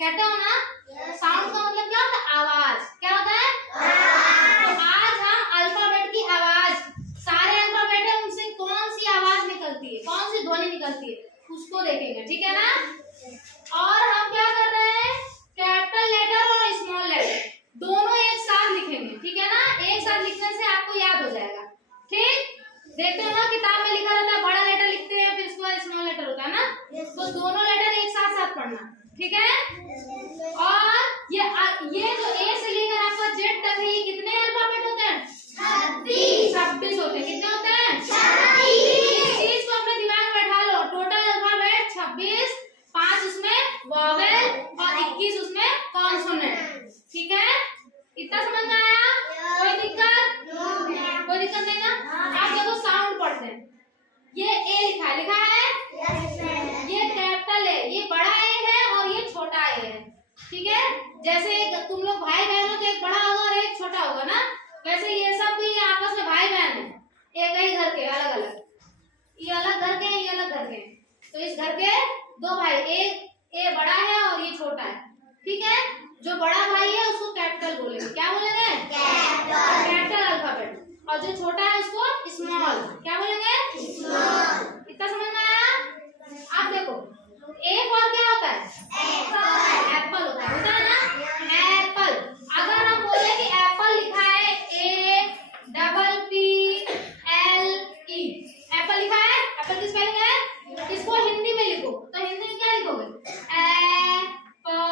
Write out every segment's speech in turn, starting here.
कहते हो ना? साउंड का मतलब क्या होता है? आवाज। क्या होता है? तो आज हम अल्फाबेट की आवाज, सारे अल्फाबेट है उनसे कौन सी आवाज निकलती है, कौन सी ध्वनि निकलती है, उसको देखेंगे। ठीक है ना? और हम क्या कर रहे हैं? कैपिटल लेटर और स्मॉल लेटर दोनों एक साथ लिखेंगे। ठीक है ना? एक साथ लिखने से आपको याद हो जाएगा। ठीक? देखते हो ना किताब में लिखा रहता है, बड़ा लेटर लिखते हैं फिर उसके बाद स्मॉल लेटर होता है ना, तो दोनों लेटर एक साथ साथ पढ़ना। ठीक है? और ये जो ए से लेकर आपका जेड तक है, ये कितने अल्फाबेट होते हैं? 26 होते हैं। कितने होते हैं? 26। इस चीज को अपने दिमाग में बैठा लो। टोटल अल्फाबेट 26, 5 उसमें वॉवेल और 21 उसमें कॉन्सोनेंट। ठीक है? इतना समझ में आया? कोई दिक्कत? कोई दिक्कत नहीं ना? आप देखो साउंड पढ़ते हैं। ये ए लिखा है, ये कैपिटल है, ये बड़ा ए है और ये छोटा ए है। ठीक है? जैसे तुम लोग भाई बहन हो तो एक बड़ा होगा और एक छोटा होगा ना, वैसे ये सब भी आपस में भाई बहन है, एक ही घर के, अलग अलग। ये अलग घर के हैं, ये अलग घर के हैं, तो इस घर के दो भाई, एक ए बड़ा है और ये छोटा है। ठीक है? जो बड़ा भाई है उसको कैपिटल बोलेंगे। क्या बोलेंगे? Capital alphabet. और जो छोटा है उसको स्मॉल। क्या बोलेंगे? स्मॉल। इतना समझ में आया? आप देखो ए फॉर क्या होता है? एप्पल होता है ना? एप्पल। अगर हम बोले कि एप्पल लिखा है APPLE, एप्पल लिखा है, एप्पल की स्पेलिंग है, इसको हिंदी में लिखो तो हिंदी में क्या लिखोगे? एप्पल।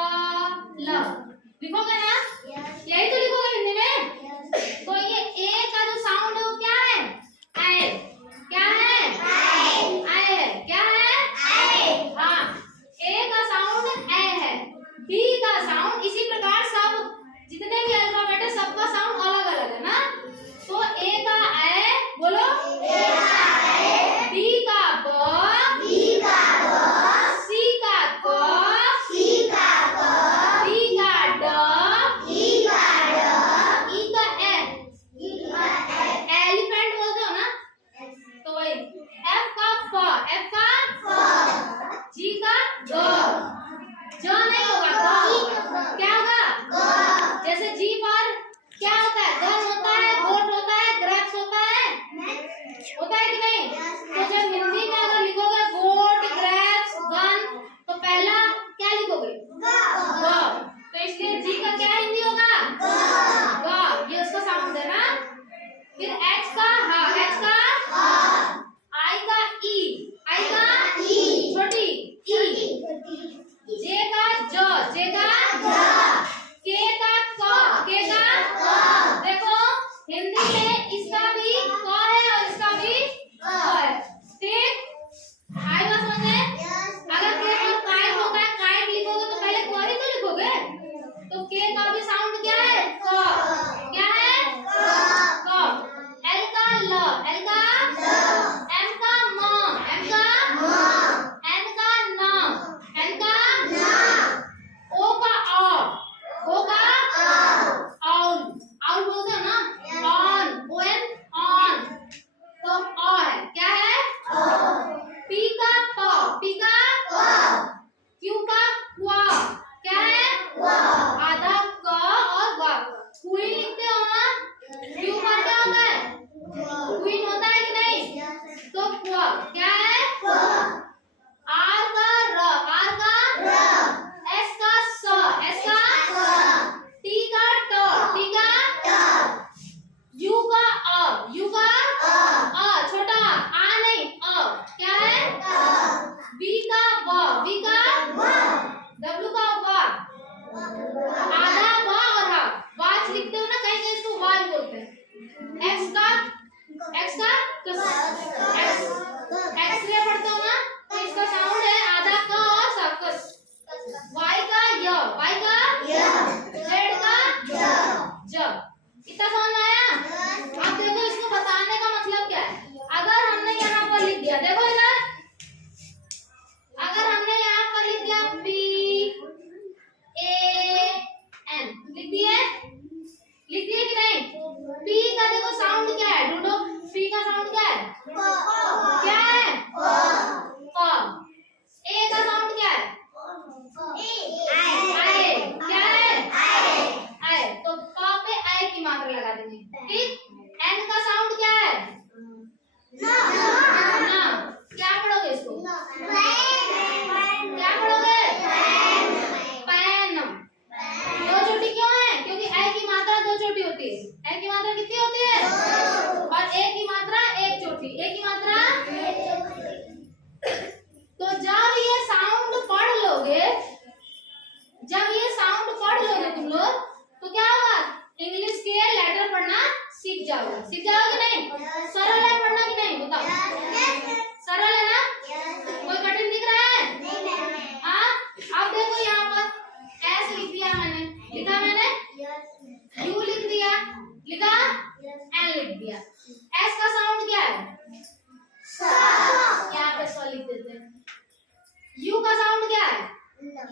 एन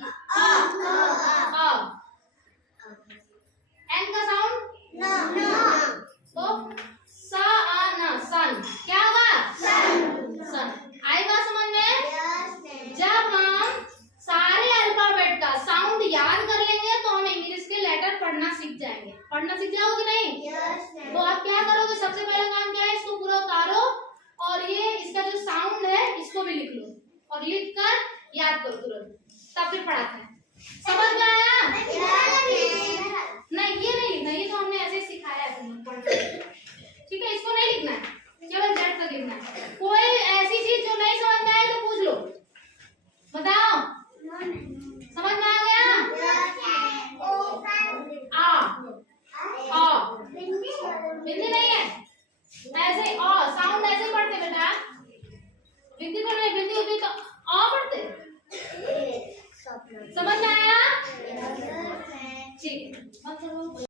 का साउंड तो स आ न सन क्या होगा सन। आएगा समझ में? जब हम सारे अल्फाबेट का साउंड याद कर लेंगे तो हम इंग्लिश के लेटर पढ़ना सीख जाएंगे। पढ़ना सीख जाओगे नहीं? तो आप क्या करोगे, सबसे पहला काम क्या है, इसको पूरा उतारो और ये इसका जो साउंड है इसको भी लिख लो और लिख कर याद करो तुरंत, तब फिर पढ़ाते हैं। समझ में आया? नहीं ये नहीं लिखना, ये तो हमने ऐसे सिखाया है तुम्हें, ठीक है? इसको नहीं लिखना है, केवल जेड तक लिखना है। कोई ऐसी चीज जो नहीं समझ में आए तो पूछ लो, बताओ। समझ में आ गया? बिंदी नहीं है, ऐसे साउंड ऐसे पढ़ते बेटा, बिंदी तो नहीं, बिंदी होती तो पढ़ते। समझ में